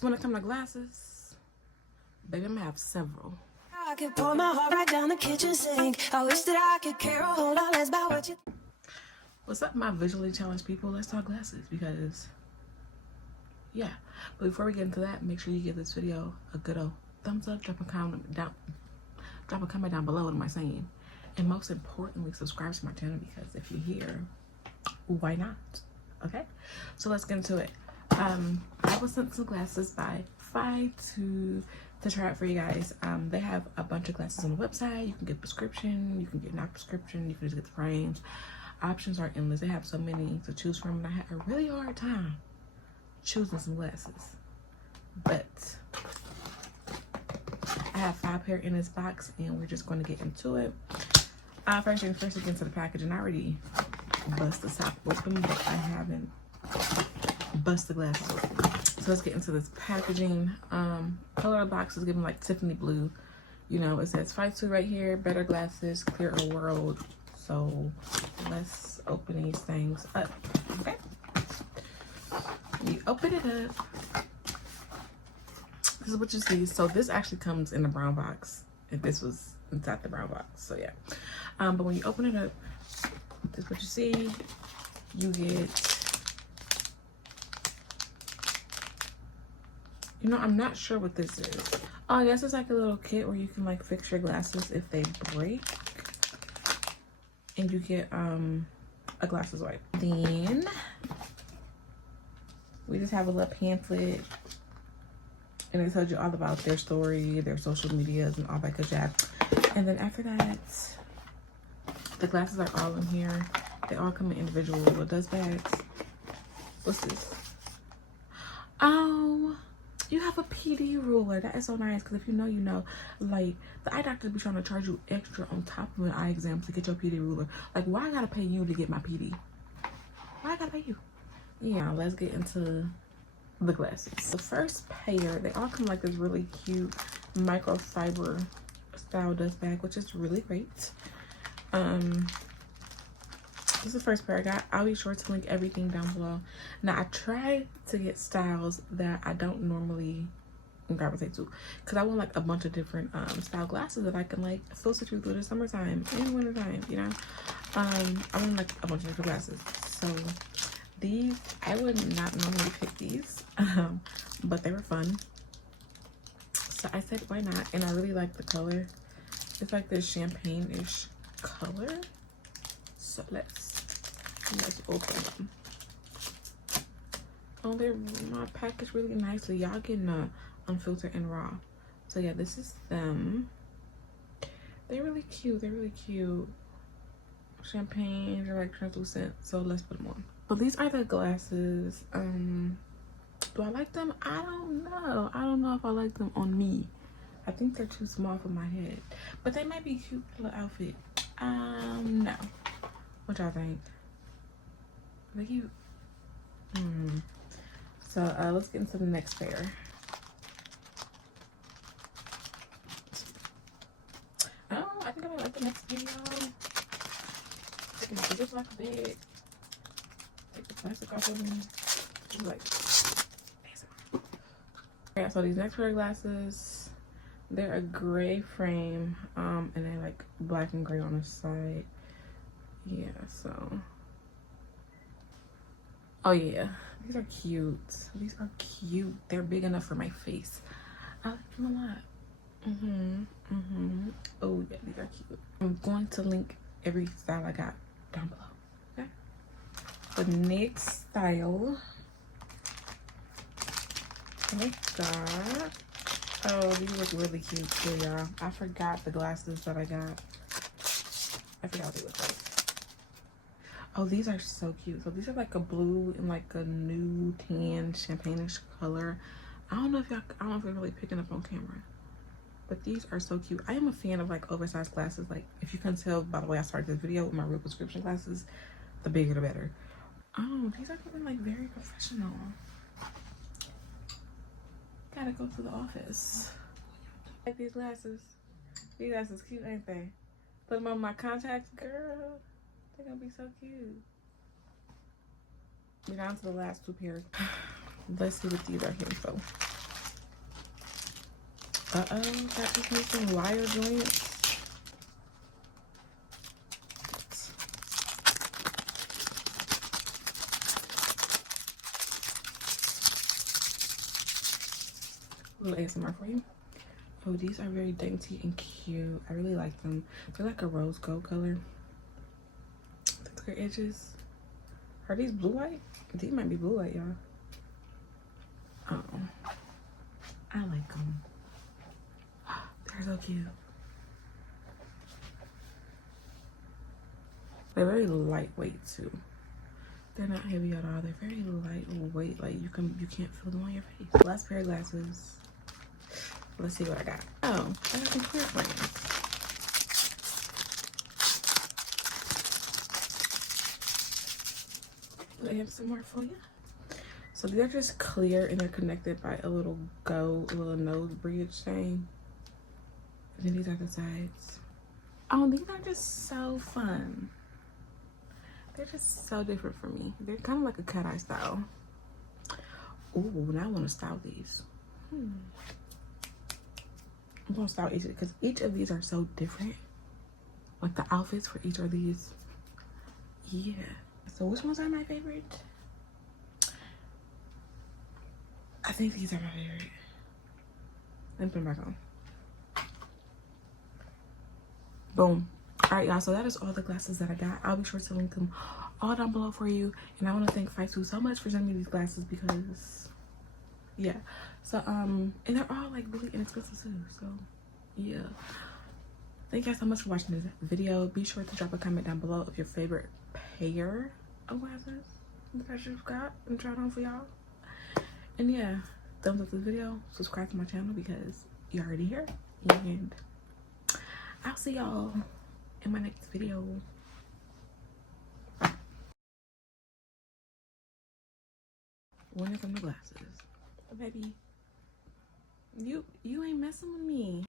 When it comes to glasses, baby, I'm gonna have several. I could pour my heart right down the kitchen sink. I wish that I could care a whole lot less about what you. What's up, my visually challenged people? Let's talk glasses because, yeah. But before we get into that, make sure you give this video a good old thumbs up. Drop a comment down below. What am I saying? And most importantly, subscribe to my channel because if you're here, why not? Okay. So let's get into it. I was sent some glasses by Fytoo to try out for you guys. They have a bunch of glasses on the website. You can get prescription, you can get not prescription, you can just get the frames. Options are endless. They have so many to choose from, and I had a really hard time choosing some glasses. But I have 5 pair in this box, and we're just going to get into it. First things first, we get into the package, and I already bust the top open, but I haven't bust the glasses open. So let's get into this packaging. Color of the box is given like Tiffany blue. You know, it says Fytoo right here, better glasses, clearer world. So let's open these things up. Okay. You open it up. This is what you see. So this actually comes in the brown box. If this was inside the brown box. So yeah. But when you open it up, this is what you see. You get, you know, I'm not sure what this is. Oh, I guess it's like a little kit where you can like fix your glasses if they break. And you get a glasses wipe. Then we just have a little pamphlet, and it tells you all about their story, their social medias, and all that good jazz. And then after that, the glasses are all in here. They all come in individual little dust bags. What's this? Oh, you have a PD ruler. That is so nice, because if you know, you know. Like, the eye doctors be trying to charge you extra on top of an eye exam to get your PD ruler. Like, why I gotta pay you to get my PD? Why I gotta pay you? Yeah, let's get into the glasses. The first pair, they all come like this really cute microfiber style dust bag, which is really great. This is the first pair I got. I'll be sure to link everything down below. Now, I try to get styles that I don't normally gravitate to, because I want like a bunch of different style glasses that I can like filter through the summertime and wintertime, you know. I want like a bunch of different glasses. So these, I would not normally pick these, but they were fun. So I said, why not? And I really like the color. It's like this champagne-ish color. So let's open them. Oh, they're packaged really nicely. Y'all getting unfiltered and raw. So yeah, this is them. They're really cute. They're really cute. Champagne, they're like translucent. So let's put them on. But these are the glasses. Do I like them? I don't know. I don't know if I like them on me. I think they're too small for my head. But they might be cute for the outfit. No. What y'all think? Are they cute? So let's get into the next pair. Oh, I think I might like the next video. Take this like a bag. Take the plastic off of them. Like, yeah, so these next pair of glasses, they're a gray frame, and they're like black and gray on the side. Yeah, so oh yeah, these are cute. These are cute. They're big enough for my face. I like them a lot. Oh yeah, these are cute. I'm going to link every style I got down below. Okay. The next style I got, oh, these look really cute too, y'all. I forgot the glasses that I got. I forgot what they look like. Oh, these are so cute. So these are like a blue and like a new tan champagne-ish color. I don't know if you're really picking up on camera, but these are so cute. I am a fan of like oversized glasses. Like, if you can tell by the way I started this video with my real prescription glasses, the bigger the better. Oh, these are looking like very professional. Gotta go to the office. Like these glasses. These glasses cute, ain't they? Put them on my contacts, girl. They're gonna be so cute. We're down to the last 2 pairs. Let's see what these are here for. Uh-oh, that just made some wire joints. A little ASMR for you. Oh, these are very dainty and cute. I really like them. They're like a rose gold color. The clear edges. Are these blue light? These might be blue light, y'all. Oh, I like them. They're so cute. They're very lightweight too. They're not heavy at all. They're very lightweight. Like you can't feel them on your face. Last pair of glasses. Let's see what I got. Oh, I got some clear frames. I have some more for you. So they're just clear and they're connected by a little nose bridge thing. And then these are the sides. Oh, these are just so fun. They're just so different for me. They're kind of like a cut eye style. Ooh, now I want to style these. I'm gonna style each because each of these are so different. Like the outfits for each of these. Yeah. So which ones are my favorite? I think these are my favorite. Let me put them back on. Boom. All right, y'all. So that is all the glasses that I got. I'll be sure to link them all down below for you. And I want to thank Fytoo so much for sending me these glasses because, yeah. So and they're all like really inexpensive too. So yeah. Thank you guys so much for watching this video. Be sure to drop a comment down below of your favorite pair of glasses that you've got and tried on for y'all. And yeah, thumbs up this video, subscribe to my channel because you're already here. And I'll see y'all in my next video. When it comes to glasses, baby, you ain't messing with me.